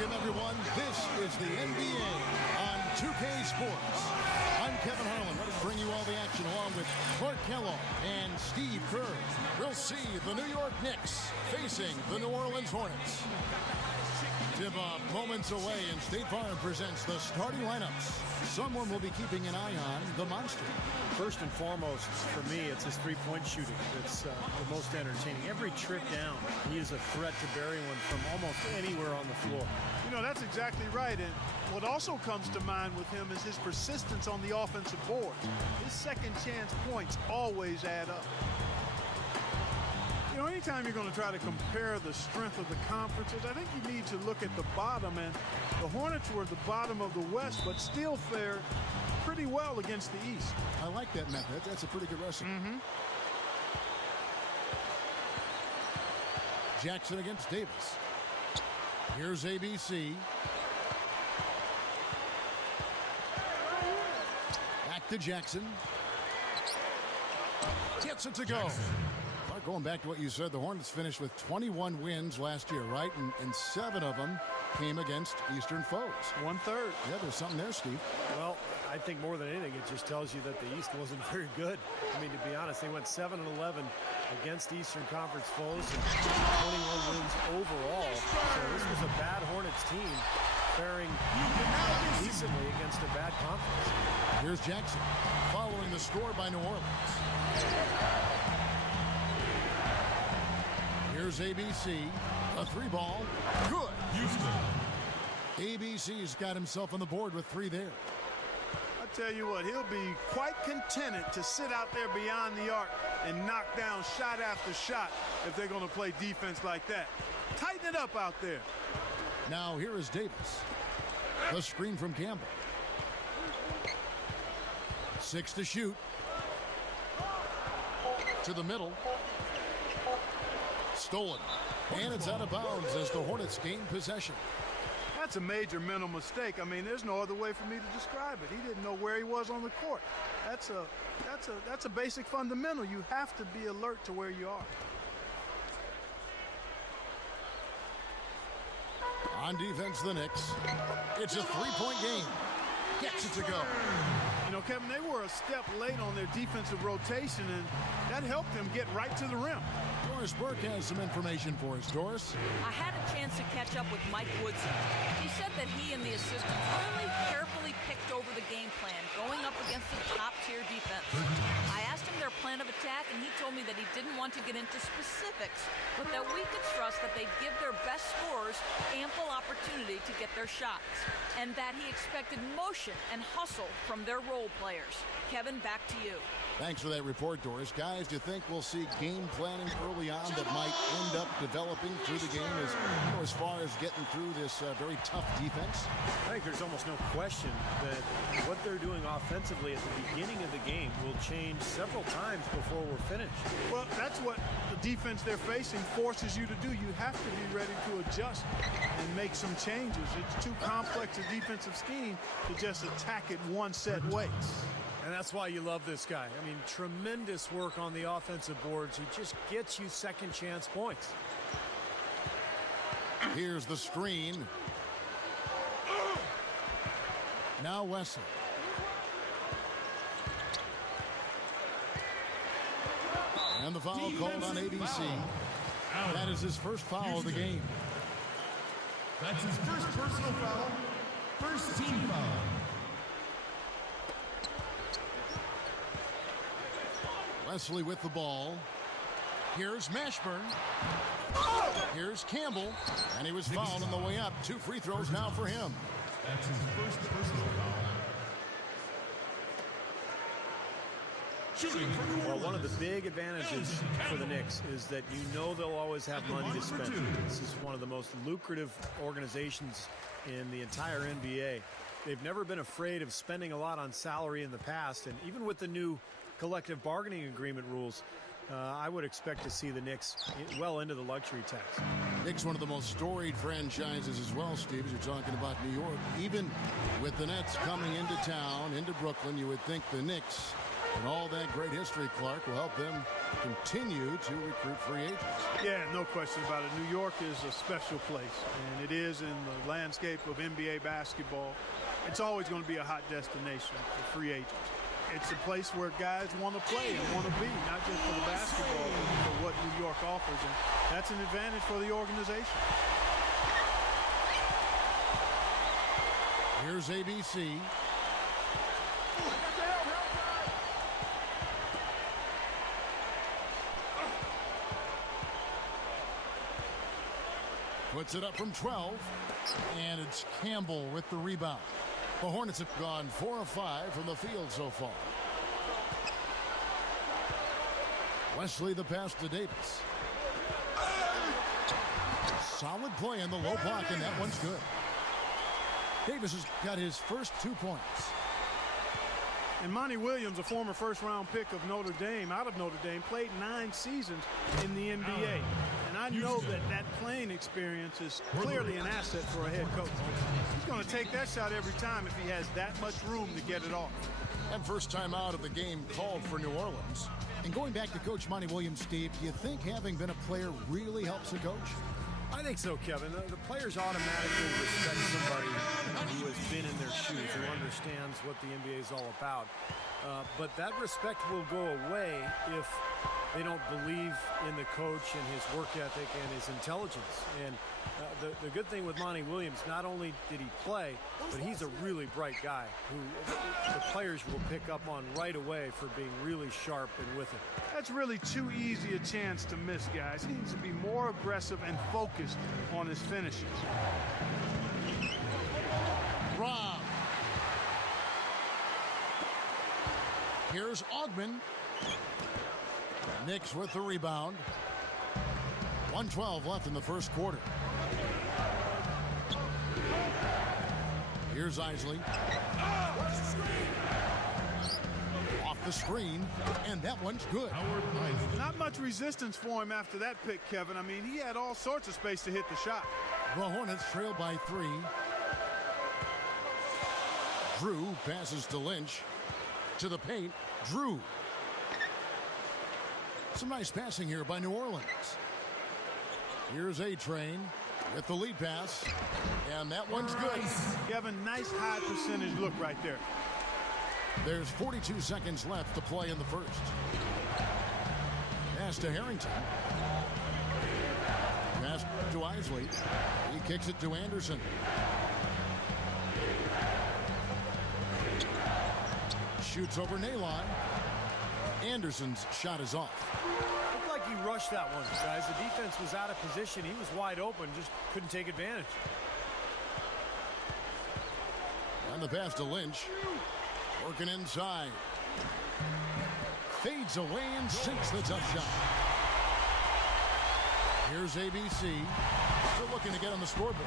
Welcome, everyone. This is the NBA on 2K Sports. I'm Kevin Harlan, ready to bring you all the action along with Clark Kellogg and Steve Kerr. We'll see the New York Knicks facing the New Orleans Hornets. Tip-off moments away, and State Farm presents the starting lineups. Someone will be keeping an eye on the monster. First and foremost, for me, it's his three-point shooting. It's the most entertaining. Every trip down, he is a threat to bury one from almost anywhere on the floor. You know, that's exactly right. And what also comes to mind with him is his persistence on the offensive board. His second chance points always add up. You know, anytime you're going to try to compare the strength of the conferences, I think you need to look at the bottom. And the Hornets were at the bottom of the West, but still fared pretty well against the East. I like that method. That's a pretty good recipe. Jackson against Davis. Here's ABC. Back to Jackson. Gets it to go. Going back to what you said, the Hornets finished with 21 wins last year, right? And 7 of them came against Eastern foes. 1/3. Yeah, there's something there, Steve. Well, I think more than anything, it just tells you that the East wasn't very good. I mean, to be honest, they went 7-11 against Eastern Conference foes and 21 wins overall. So this was a bad Hornets team faring decently against a bad conference. Here's Jackson following the score by New Orleans. Here's ABC, a 3-ball, good. Houston. ABC's got himself on the board with 3 there. I tell you what, he'll be quite contented to sit out there beyond the arc and knock down shot after shot if they're going to play defense like that. Tighten it up out there. Now here is Davis. The screen from Campbell. 6 to shoot. To the middle. Stolen. And it's out of bounds as the Hornets gain possession. That's a major mental mistake. I mean, there's no other way for me to describe it. He didn't know where he was on the court. That's a basic fundamental. You have to be alert to where you are. On defense, the Knicks. It's a 3-point game. Gets it to go. You know, Kevin, they were a step late on their defensive rotation, and that helped them get right to the rim. Doris Burke has some information for us. Doris? I had a chance to catch up with Mike Woodson. He said that he and the assistants really carefully picked over the game plan, going up against the top-tier defense. I asked him their plan of attack, and he told me that he didn't want to get into specifics, but that we could trust that they'd give their best scorers ample opportunity to get their shots, and that he expected motion and hustle from their role players. Kevin, back to you. Thanks for that report, Doris. Guys, do you think we'll see game planning early on that might end up developing through the game as far as getting through this very tough defense? I think there's almost no question that what they're doing offensively at the beginning of the game will change several times before we're finished. Well, that's what the defense they're facing forces you to do. You have to be ready to adjust and make some changes. It's too complex a defensive scheme to just attack it one set way. And that's why you love this guy. I mean, tremendous work on the offensive boards. He just gets you second chance points. Here's the screen. Now Wesley. And the foul called on ABC. That is his first foul of the game. That's his first personal foul. First team foul. Wesley with the ball. Here's Mashburn. Here's Campbell. And he was fouled on the way up. 2 free throws now for him. That's his first personal foul. Well, one of the big advantages for the Knicks is that you know they'll always have money to spend. This is one of the most lucrative organizations in the entire NBA. They've never been afraid of spending a lot on salary in the past, and even with the new collective bargaining agreement rules, I would expect to see the Knicks well into the luxury tax. Knicks, one of the most storied franchises as well, Steve, as you're talking about New York. Even with the Nets coming into town, into Brooklyn, you would think the Knicks And all that great history, Clark, will help them continue to recruit free agents. Yeah, no question about it. New York is a special place, and it is in the landscape of NBA basketball. It's always going to be a hot destination for free agents. It's a place where guys want to play and want to be, not just for the basketball, but for what New York offers, and that's an advantage for the organization. Here's ABC. Puts it up from 12, and it's Campbell with the rebound. The Hornets have gone 4 of 5 from the field so far. Wesley the pass to Davis. Solid play in the low block, and that one's good. Davis has got his first 2 points. And Monty Williams, a former first-round pick of Notre Dame, out of Notre Dame, played 9 seasons in the NBA. And I know that playing experience is clearly an asset for a head coach. He's going to take that shot every time if he has that much room to get it off. And first time out of the game called for New Orleans. And going back to Coach Monty Williams, Steve, do you think having been a player really helps a coach? I think so, Kevin. The players automatically respect somebody who has been in their shoes, who understands what the NBA is all about. But that respect will go away if they don't believe in the coach and his work ethic and his intelligence. And the good thing with Monty Williams, not only did he play, but he's a really bright guy who the players will pick up on right away for being really sharp and with it. That's really too easy a chance to miss, guys. He needs to be more aggressive and focused on his finishes. Rob. Here's Augman. Knicks with the rebound. 1:12 left in the first quarter. Here's Isley. Off the screen, and that one's good. Not much resistance for him after that pick, Kevin. I mean, he had all sorts of space to hit the shot. The Hornets trail by 3. Drew passes to Lynch. To the paint, Drew. Some nice passing here by New Orleans. Here's A-Train with the lead pass, and that one's good. Kevin, nice high percentage look right there. There's 42 seconds left to play in the first. Pass to Harrington. Pass to Isley. He kicks it to Anderson. Shoots over Nalon. Anderson's shot is off. Looked like he rushed that one, guys. The defense was out of position. He was wide open, just couldn't take advantage. And the pass to Lynch. Working inside. Fades away and sinks the tough shot. Here's ABC. Still looking to get on the scoreboard.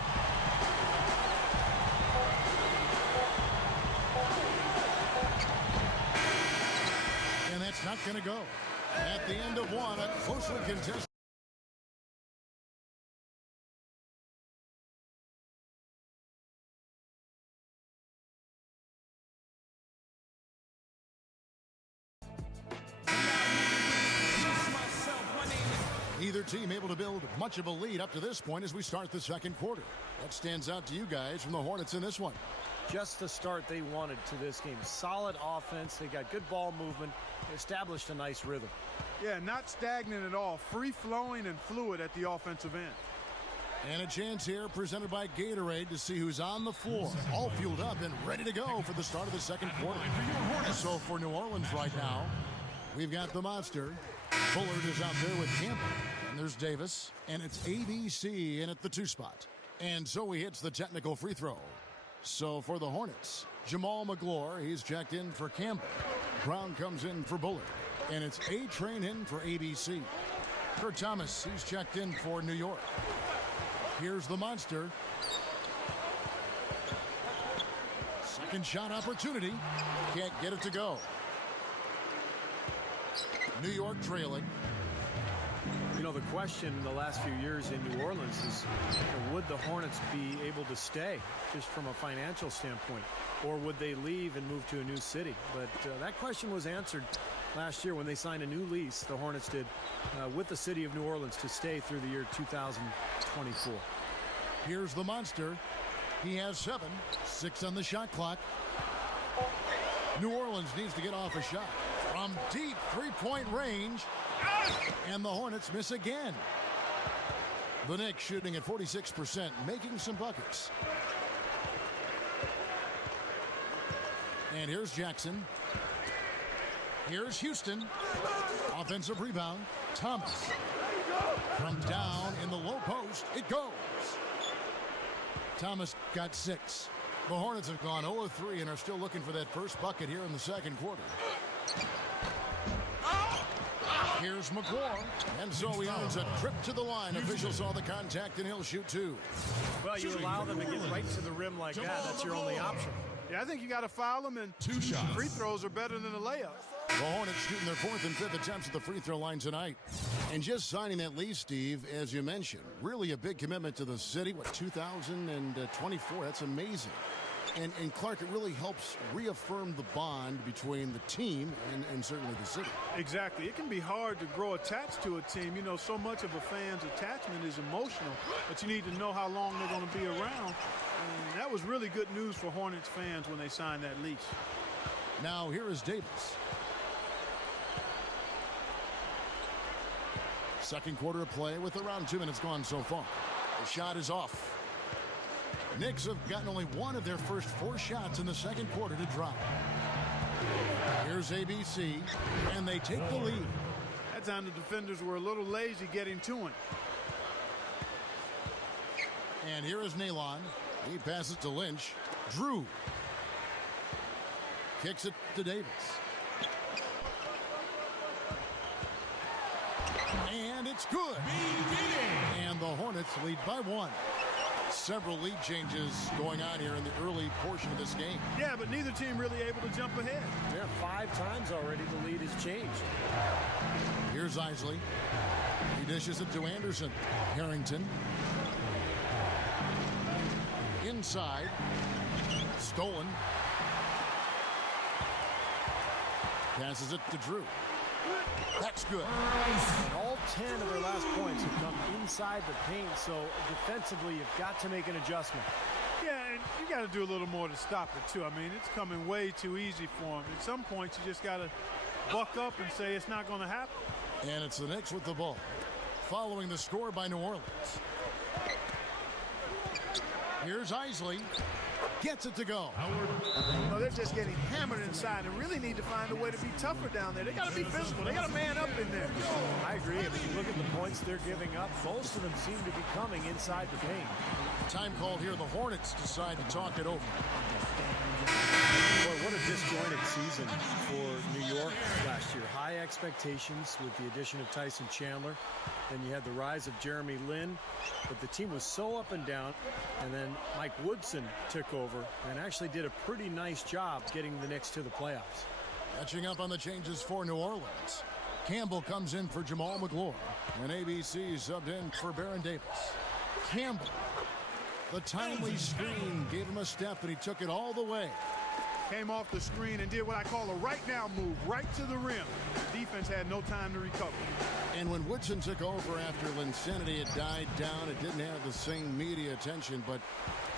And that's not going to go. At the end of one, a closely contested. Neither team able to build much of a lead up to this point as we start the second quarter. What stands out to you guys from the Hornets in this one? Just the start they wanted to this game. Solid offense. They got good ball movement. They established a nice rhythm. Yeah, not stagnant at all. Free-flowing and fluid at the offensive end. And a chance here presented by Gatorade to see who's on the floor. All fueled up and ready to go for the start of the second quarter. So for New Orleans right now, we've got the monster. Bullard is out there with Campbell. And there's Davis. And it's ABC in at the 2 spot. And so he hits the technical free throw. So for the Hornets, Jamal McGlure, he's checked in for Campbell. Brown comes in for Bullard. And it's A-Train in for ABC. Kurt Thomas, he's checked in for New York. Here's the monster. Second shot opportunity. Can't get it to go. New York trailing. You know, the question in the last few years in New Orleans is, would the Hornets be able to stay just from a financial standpoint, or would they leave and move to a new city? But that question was answered last year when they signed a new lease, the Hornets did, with the city of New Orleans to stay through the year 2024. Here's the monster. He has 7, 6 on the shot clock. New Orleans needs to get off a shot from deep three-point range, and the Hornets miss again. The Knicks shooting at 46%, making some buckets. And here's Jackson. Here's Houston. Offensive rebound. Thomas. From down in the low post, it goes. Thomas got 6. The Hornets have gone 0-3 and are still looking for that first bucket here in the second quarter. Here's McClure, and so he earns a trip to the line. Officials saw the contact, and he'll shoot 2. Well, you allow them to get right to the rim like that. That's your only option. Yeah, I think you got to foul them, and 2 shots. Free throws are better than a layup. The Hornets shooting their 4th and 5th attempts at the free throw line tonight. And just signing that lease, Steve, as you mentioned, really a big commitment to the city. What, 2024? That's amazing. And Clark, it really helps reaffirm the bond between the team and certainly the city. Exactly. It can be hard to grow attached to a team. You know, so much of a fan's attachment is emotional, but you need to know how long they're going to be around. And that was really good news for Hornets fans when they signed that lease. Now here is Davis. Second quarter of play with around 2 minutes gone so far. The shot is off. Knicks have gotten only 1 of their first 4 shots in the second quarter to drop. Here's ABC, and they take the lead. That time the defenders were a little lazy getting to him. And here is Nalon. He passes to Lynch. Drew. Kicks it to Davis. And it's good. And the Hornets lead by 1. Several lead changes going on here in the early portion of this game. Yeah, but neither team really able to jump ahead. Yeah, 5 times already the lead has changed. Here's Isley. He dishes it to Anderson. Harrington. Inside. Stolen. Passes it to Drew. That's good. And all 10 of their last points have come inside the paint, so defensively you've got to make an adjustment. Yeah, and you got to do a little more to stop it, too. I mean, it's coming way too easy for them. At some points, you just got to buck up and say it's not going to happen. And it's the Knicks with the ball, following the score by New Orleans. Here's Isley. Gets it to go. No, they're just getting hammered inside and really need to find a way to be tougher down there. They got to be physical. They got to man up in there. I agree. If you look at the points they're giving up, most of them seem to be coming inside the paint. Time called here. The Hornets decide to talk it over. Boy, what a disjointed season for New York last year. High expectations with the addition of Tyson Chandler. Then you had the rise of Jeremy Lin. But the team was so up and down. And then Mike Woodson took over and actually did a pretty nice job getting the Knicks to the playoffs. Catching up on the changes for New Orleans. Campbell comes in for Jamal McClure. And ABC subbed in for Baron Davis. Campbell. The timely screen gave him a step, and he took it all the way. Came off the screen and did what I call a right now move, right to the rim. The defense had no time to recover. And when Woodson took over after Linsanity had died down, it didn't have the same media attention. But,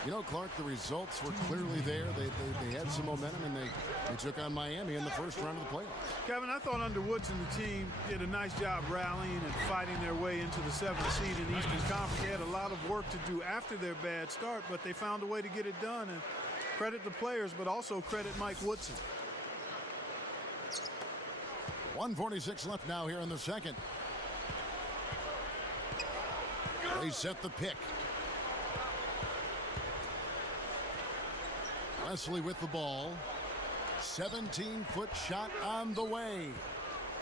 you know, Clark, the results were clearly there. They had some momentum, and they took on Miami in the first round of the playoffs. Kevin, I thought under Woodson, the team did a nice job rallying and fighting their way into the 7th seed in the Eastern Conference. They had a lot of work to do after their bad start, but they found a way to get it done. And credit the players, but also credit Mike Woodson. 1:46 left now here in the second. They set the pick. Wesley with the ball. 17-foot shot on the way.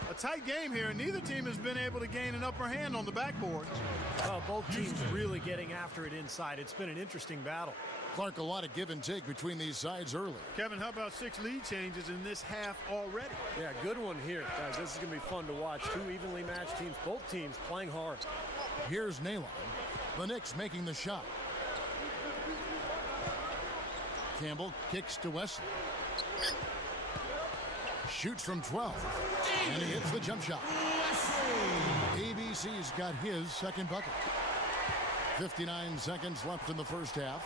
A tight game here, and neither team has been able to gain an upper hand on the backboards. Both teams really getting after it inside. It's been an interesting battle. Clark, a lot of give and take between these sides early. Kevin, how about 6 lead changes in this half already? Yeah, good one here. Guys, this is going to be fun to watch. Two evenly matched teams, both teams playing hard. Here's Nalon. The Knicks making the shot. Campbell kicks to Wesley. Shoots from 12. And he hits the jump shot. ABC's got his second bucket. 59 seconds left in the first half.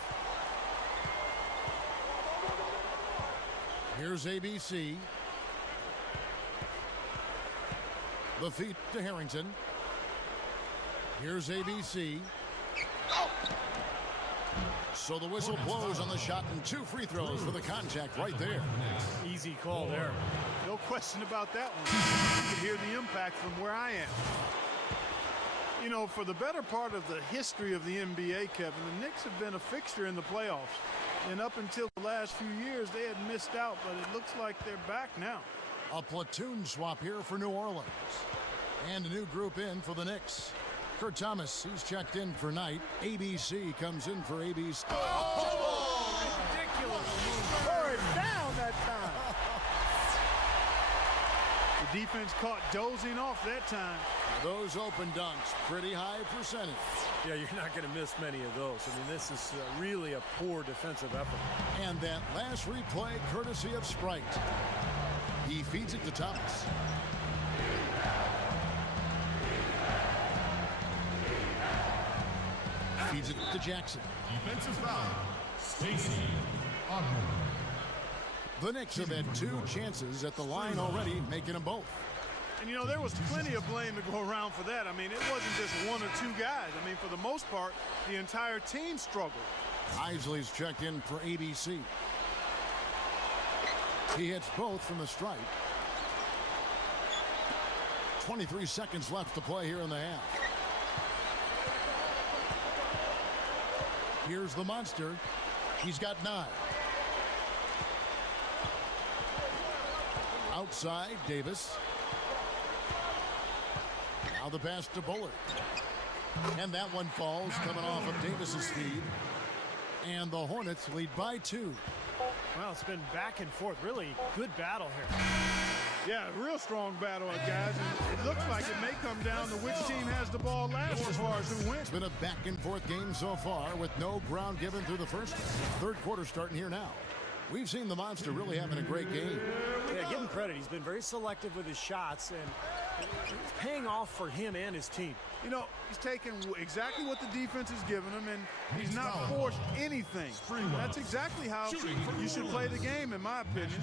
Here's ABC. The feed to Harrington. Here's ABC. So the whistle blows on the shot, and 2 free throws for the contact right there. Easy call there. No question about that one. You can hear the impact from where I am. You know, for the better part of the history of the NBA, Kevin, the Knicks have been a fixture in the playoffs. And up until the last few years, they had missed out, but it looks like they're back now. A platoon swap here for New Orleans. And a new group in for the Knicks. Kurt Thomas, he's checked in for Knight. ABC comes in for ABC. Ridiculous. Tore it down that time. The defense caught dozing off that time. Those open dunks, pretty high percentage. Yeah, you're not going to miss many of those. I mean, this is really a poor defensive effort. And that last replay, courtesy of Sprite. He feeds it to Thomas. Feeds it to Jackson. Defensive foul. Stacey Ogden. The Knicks have had 2 chances at the line already, making them both. And, you know, there was plenty of blame to go around for that. I mean, it wasn't just 1 or 2 guys. I mean, for the most part, the entire team struggled. Isley's checked in for ABC. He hits both from the stripe. 23 seconds left to play here in the half. Here's the monster. He's got 9. Outside, Davis. Now the pass to Bullard. And that one falls, coming off of Davis's feed. And the Hornets lead by 2. Well, it's been back and forth. Really good battle here. Yeah, real strong battle, guys. And it looks like it may come down to which team has the ball last as far as who wins. It's been a back-and-forth game so far with no ground given through the first. Third quarter starting here now. We've seen the monster really having a great game. Yeah, give him credit. He's been very selective with his shots, and it's paying off for him and his team. You know, he's taking exactly what the defense has given him, and he's not forced anything. That's exactly how you should play the game, in my opinion.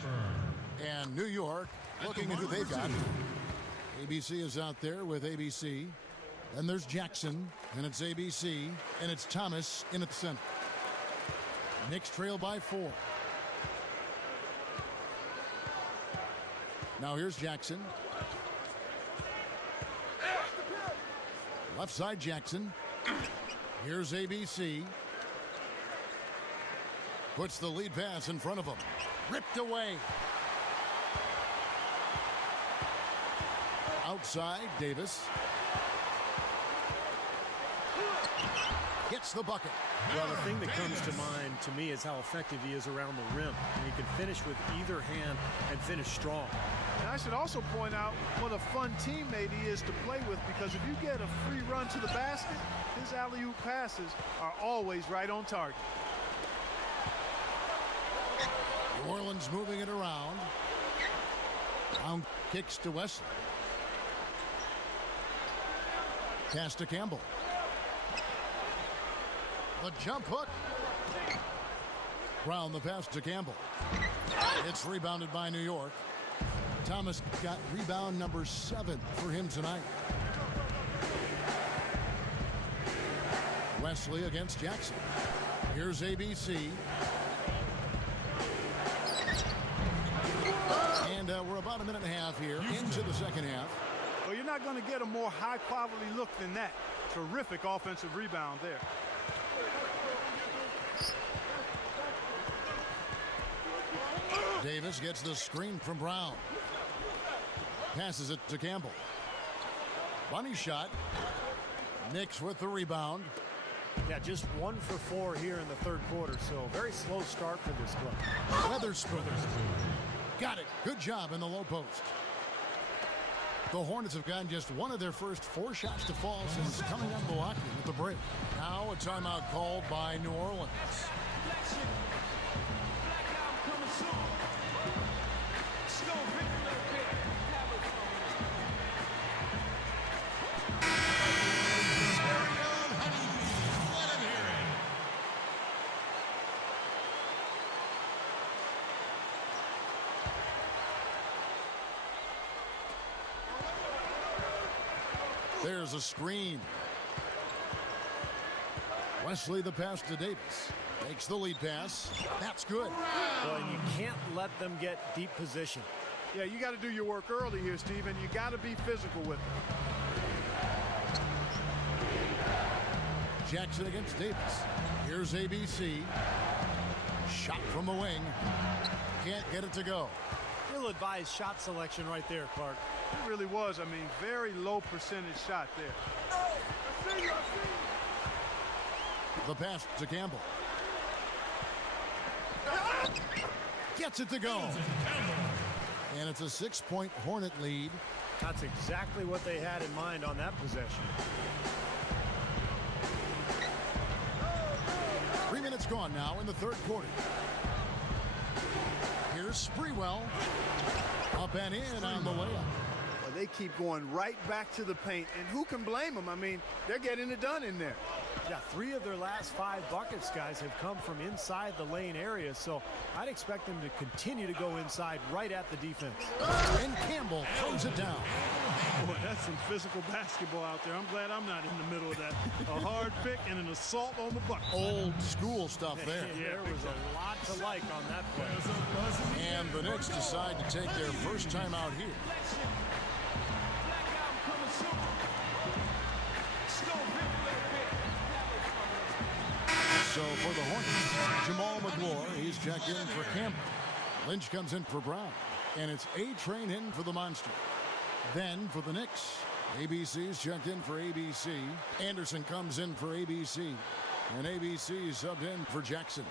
And New York looking at who they've got. ABC is out there with ABC. Then there's Jackson, and it's ABC, and it's Thomas in at the center. Knicks trail by 4. Now here's Jackson. Left side Jackson. Here's ABC. Puts the lead pass in front of him. Ripped away. Outside, Davis. Gets the bucket. Well, the thing that comes to mind to me is how effective he is around the rim. And he can finish with either hand and finish strong. And I should also point out what a fun teammate he is to play with, because if you get a free run to the basket, his alley-oop passes are always right on target. New Orleans moving it around. Down kicks to Wesley. Pass to Campbell. The jump hook. Brown the pass to Campbell. It's rebounded by New York. Thomas got rebound number 7 for him tonight. Wesley against Jackson. Here's ABC. And we're about a minute and a half here into the second half. Well, you're not going to get a more high-quality look than that. Terrific offensive rebound there. Davis gets the screen from Brown. Passes it to Campbell. Bunny shot. Knicks with the rebound. Yeah, just 1 for 4 here in the third quarter, so very slow start for this club. Weatherspoon. Got it. Good job in the low post. The Hornets have gotten just one of their first 4 shots to fall since coming up Milwaukee with the break. Now a timeout called by New Orleans. There's a screen. Wesley the pass to Davis. Takes the lead pass. That's good. Well, you can't let them get deep position. Yeah, you got to do your work early here, Steve, and you got to be physical with them. Jackson against Davis. Here's ABC. Shot from the wing. Can't get it to go. Ill-advised shot selection right there, Clark. It really was. I mean, very low percentage shot there. The pass to Campbell. Gets it to go. And it's a 6-point Hornet lead. That's exactly what they had in mind on that possession. 3 minutes gone now in the third quarter. Here's Sprewell. Up and in on the layup. Well, they keep going right back to the paint, and who can blame them? I mean, they're getting it done in there. Yeah, 3 of their last 5 buckets, guys, have come from inside the lane area, so I'd expect them to continue to go inside right at the defense. And Campbell throws it down. Boy, that's some physical basketball out there. I'm glad I'm not in the middle of that. A hard pick and an assault on the bucket. Old school stuff there. There was a lot to like on that play. And the Knicks decide to take their first time out here. So for the Hornets, Jamal McGlure, he's checked in for Campbell. Lynch comes in for Brown. And it's A-Train in for the Monster. Then for the Knicks, ABC's checked in for ABC. Anderson comes in for ABC. And ABC subbed in for Jackson.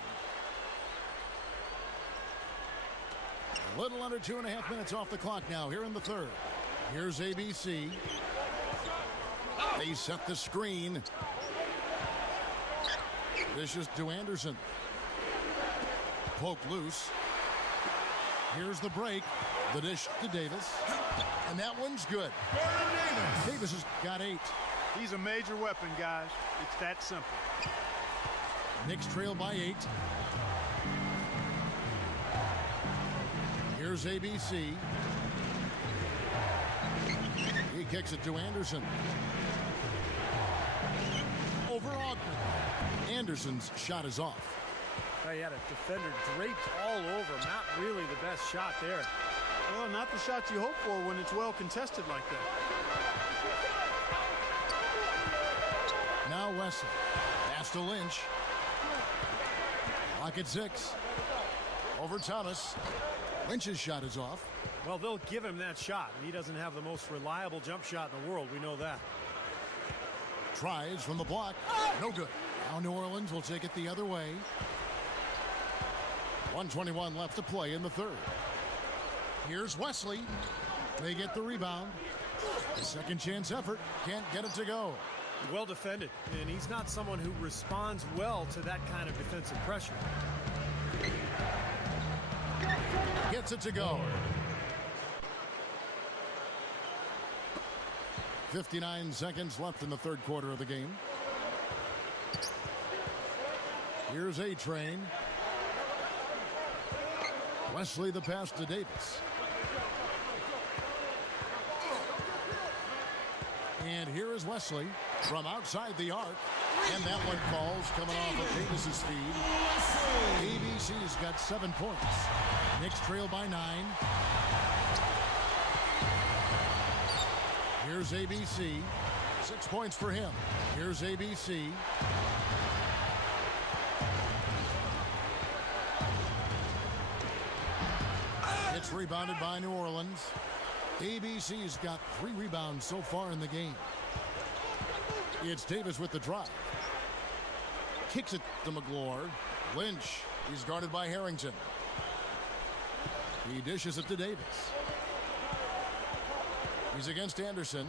A little under 2.5 minutes off the clock now here in the third. Here's ABC. They set the screen. Dishes to Anderson. Poke loose. Here's the break. The dish to Davis. And that one's good. Davis has got 8. He's a major weapon, guys. It's that simple. Knicks trail by 8. Here's ABC. He kicks it to Anderson. Over Ogden. Anderson's shot is off. He had a defender draped all over. Not really the best shot there. Well, not the shot you hope for when it's well contested like that. Now Wesley. Pass to Lynch. Lock at 6. Over Thomas. Lynch's shot is off. Well, they'll give him that shot. He doesn't have the most reliable jump shot in the world. We know that. Tries from the block. No good. Now New Orleans will take it the other way. 1:21 left to play in the third. Here's Wesley. They get the rebound. Second chance effort. Can't get it to go. Well defended. And he's not someone who responds well to that kind of defensive pressure. Gets it to go. 59 seconds left in the third quarter of the game. Here's A-Train. Wesley the pass to Davis. And here is Wesley from outside the arc. And that one falls coming off of Davis's feed. ABC's got 7 points. Knicks trail by 9. Here's ABC. 6 points for him. Here's ABC. It's rebounded by New Orleans. ABC's got 3 rebounds so far in the game. It's Davis with the drive. Kicks it to McGlure. Lynch. He's guarded by Harrington. He dishes it to Davis. He's against Anderson.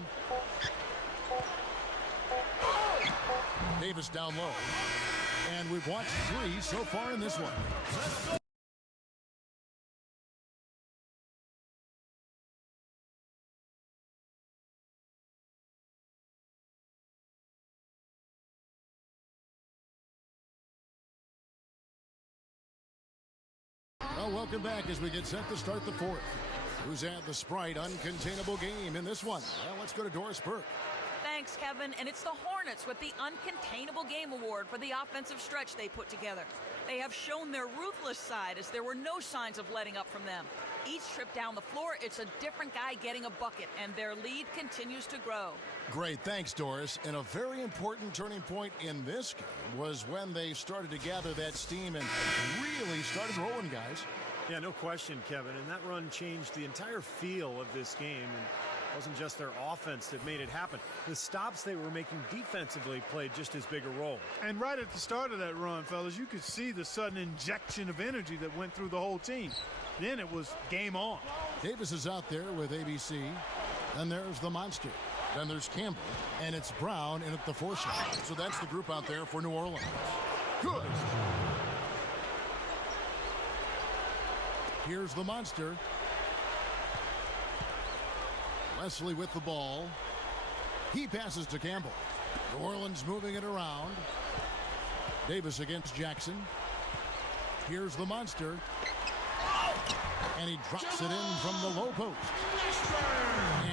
Davis down low. And we've watched 3 so far in this one. Well, welcome back as we get set to start the 4th. Who's had the Sprite uncontainable game in this one? Well, let's go to Doris Burke. Thanks, Kevin. And it's the Hornets with the Uncontainable Game Award for the offensive stretch they put together. They have shown their ruthless side as there were no signs of letting up from them. Each trip down the floor, it's a different guy getting a bucket, and their lead continues to grow. Great, thanks, Doris. And a very important turning point in this game was when they started to gather that steam and really started rolling, guys. Yeah, no question, Kevin. And that run changed the entire feel of this game. And it wasn't just their offense that made it happen. The stops they were making defensively played just as big a role. And right at the start of that run, fellas, you could see the sudden injection of energy that went through the whole team. Then it was game on. Davis is out there with ABC. Then there's the monster. Then there's Campbell. And it's Brown in at the 4 shot. So that's the group out there for New Orleans. Good. Here's the monster. Wesley with the ball. He passes to Campbell. New Orleans moving it around. Davis against Jackson. Here's the monster. And he drops it in from the low post.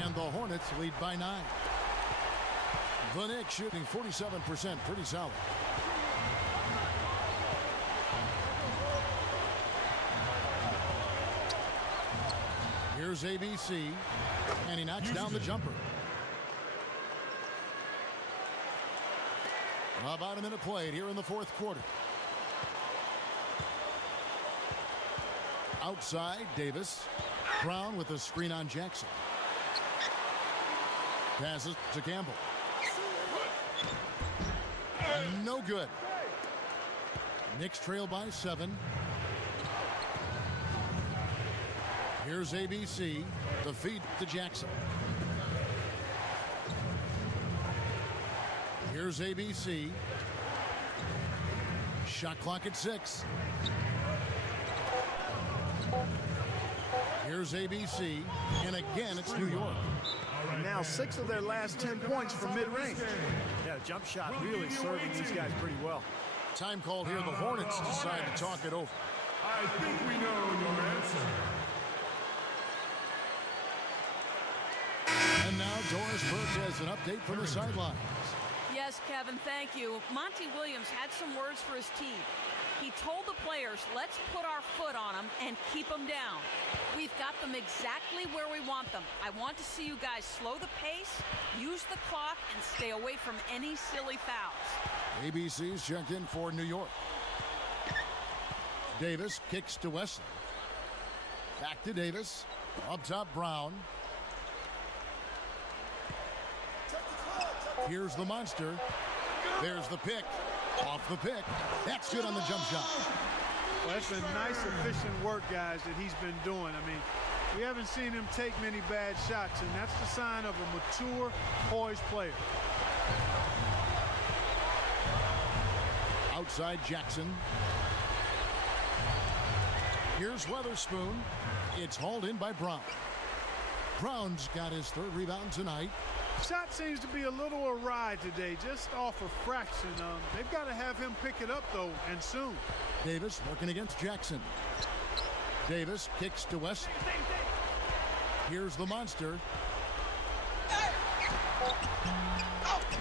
And the Hornets lead by 9. The Knicks shooting 47%, pretty solid. Here's ABC, and he knocks down the jumper. About a minute played here in the 4th quarter. Outside, Davis. Brown with a screen on Jackson. Passes to Campbell. No good. Knicks trail by 7. Here's ABC. The feed to Jackson. Here's ABC. Shot clock at 6. Here's ABC. And again, it's New York. And now 6 of their last 10 points from mid-range. Yeah, jump shot really serving these guys pretty well. Time called here. The Hornets decide to talk it over. I think we know your answer. And now Doris Burke has an update from the sidelines. Yes, Kevin, thank you. Monty Williams had some words for his team. He told the players, let's put our foot on them and keep them down. We've got them exactly where we want them. I want to see you guys slow the pace, use the clock, and stay away from any silly fouls. ABC's checked in for New York. Davis kicks to Wesley. Back to Davis. Up top, Brown. Here's the monster. There's the pick. Off the pick. That's good on the jump shot. Well, that's been nice, efficient work, guys, that he's been doing. I mean, we haven't seen him take many bad shots, and that's the sign of a mature, poised player. Outside Jackson. Here's Weatherspoon. It's hauled in by Brown. Brown's got his 3rd rebound tonight. Shot seems to be a little awry today, just off a fraction. They've got to have him pick it up, though, and soon. Davis working against Jackson. Davis kicks to Wesley. Here's the monster.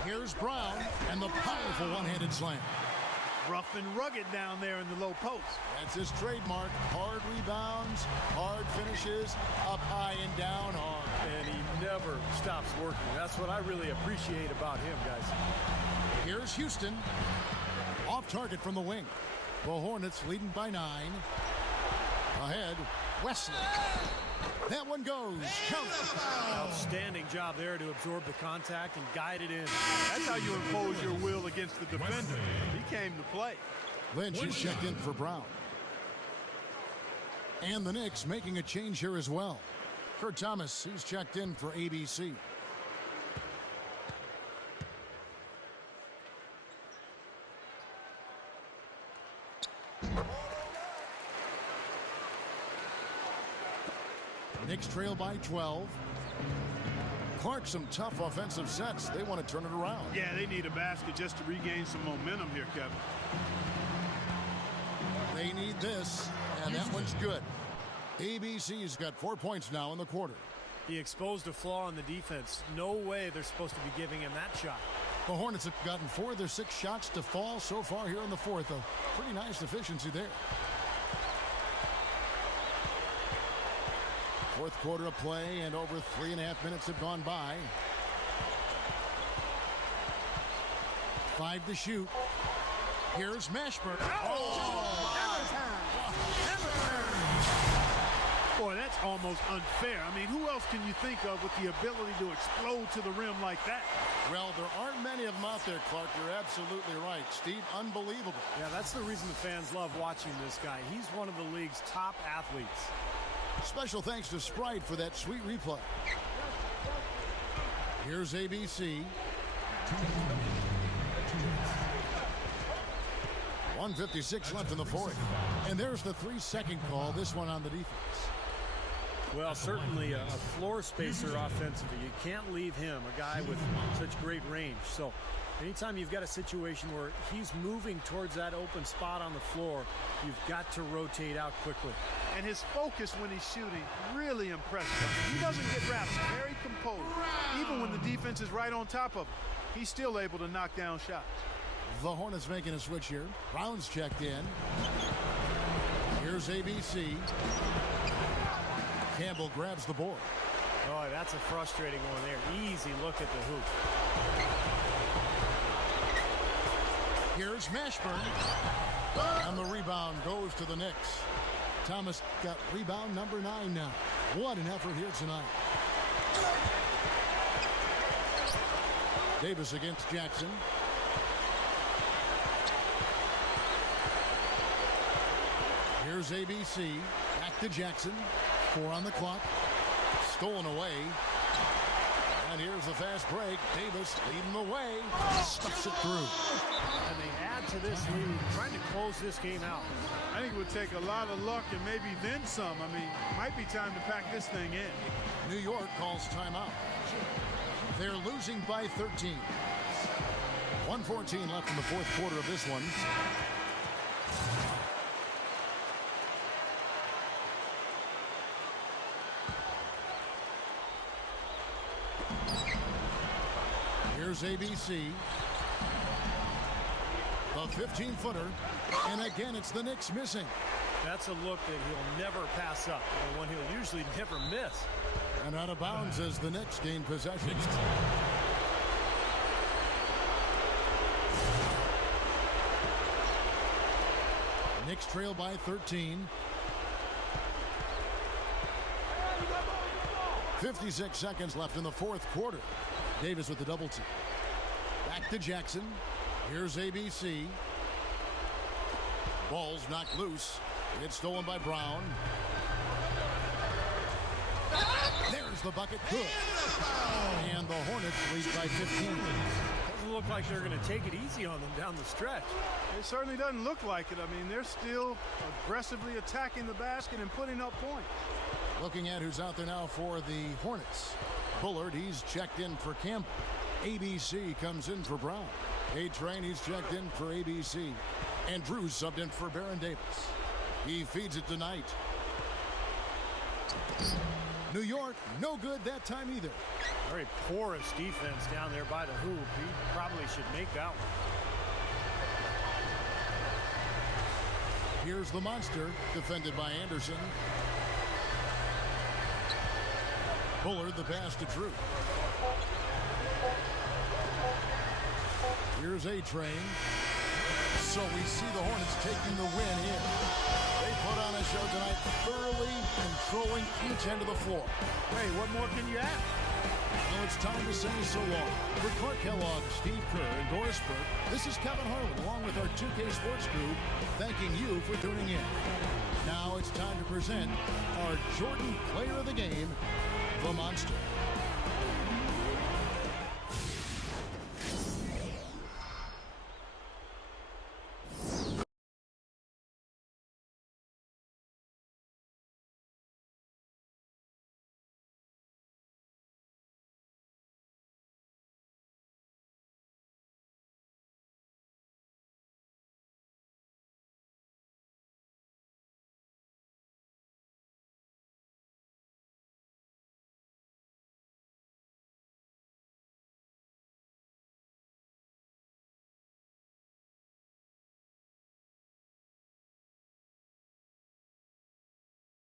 Here's Brown, and the powerful one-handed slam. Rough and rugged down there in the low post. That's his trademark. Hard rebounds, hard finishes, up high and down hard. And he never stops working. That's what I really appreciate about him, guys. Here's Houston. Off target from the wing. The Hornets leading by 9. Ahead, Wesley. That one goes. Count. Outstanding job there to absorb the contact and guide it in. That's how you impose your will against the defender. He came to play. Lynch is checked in for Brown. And the Knicks making a change here as well. Kurt Thomas, he's checked in for ABC. Knicks trail by 12. Clark, some tough offensive sets. They want to turn it around. Yeah, they need a basket just to regain some momentum here, Kevin. They need this, and that one's good. ABC's got 4 points now in the quarter. He exposed a flaw in the defense. No way they're supposed to be giving him that shot. The Hornets have gotten 4 of their 6 shots to fall so far here in the fourth. A pretty nice efficiency there. Fourth quarter of play, and over 3.5 minutes have gone by. 5 to shoot. Here's Mashburn. Boy, that's almost unfair. I mean, who else can you think of with the ability to explode to the rim like that? Well, there aren't many of them out there, Clark. You're absolutely right. Steve, unbelievable. Yeah, that's the reason the fans love watching this guy. He's one of the league's top athletes. Special thanks to Sprite for that sweet replay. Here's ABC. 1:56 left in the fourth. And there's the 3-second call, this one on the defense. Well, certainly a floor spacer offensively. You can't leave him, a guy with such great range. So anytime you've got a situation where he's moving towards that open spot on the floor, you've got to rotate out quickly. And his focus when he's shooting really impressive. He doesn't get rattled, very composed. Even when the defense is right on top of him, he's still able to knock down shots. The Hornets making a switch here. Brown's checked in. Here's ABC. Campbell grabs the board. Oh, that's a frustrating one there. Easy look at the hoop. Here's Mashburn. And the rebound goes to the Knicks. Thomas got rebound number 9 now. What an effort here tonight. Davis against Jackson. Here's ABC. Back to Jackson. 4 on the clock. Stolen away. And here's the fast break. Davis leading the way. Stuffs it through. And they add to this lead, trying to close this game out. I think it would take a lot of luck and maybe then some. I mean, might be time to pack this thing in. New York calls timeout. They're losing by 13. 1:14 left in the fourth quarter of this one. Here's ABC. The 15-footer. And again, it's the Knicks missing. That's a look that he'll never pass up, and one he'll usually never miss. And out of bounds as the Knicks gain possession. Knicks trail by 13. 56 seconds left in the fourth quarter. Davis with the double team. Back to Jackson. Here's ABC. Ball's knocked loose. It's stolen by Brown. There's the bucket. Good. And the Hornets lead by 15. Doesn't look like they're going to take it easy on them down the stretch. It certainly doesn't look like it. I mean, they're still aggressively attacking the basket and putting up points. Looking at who's out there now for the Hornets. Bullard, he's checked in for Campbell. ABC comes in for Brown. A-Train, he's checked in for ABC. And Drew's subbed in for Baron Davis. He feeds it tonight. New York, no good that time either. Very porous defense down there by the hoop. He probably should make that one. Here's the monster, defended by Anderson. Bullard, the pass to Drew. Here's A-Train. So we see the Hornets taking the win here. They put on a show tonight, thoroughly controlling each end of the floor. Hey, what more can you ask? Well, it's time to say so long. For Clark Kellogg, Steve Kerr, and Doris Burke, this is Kevin Harlan, along with our 2K Sports crew, thanking you for tuning in. Now it's time to present our Jordan Player of the Game, the Monster.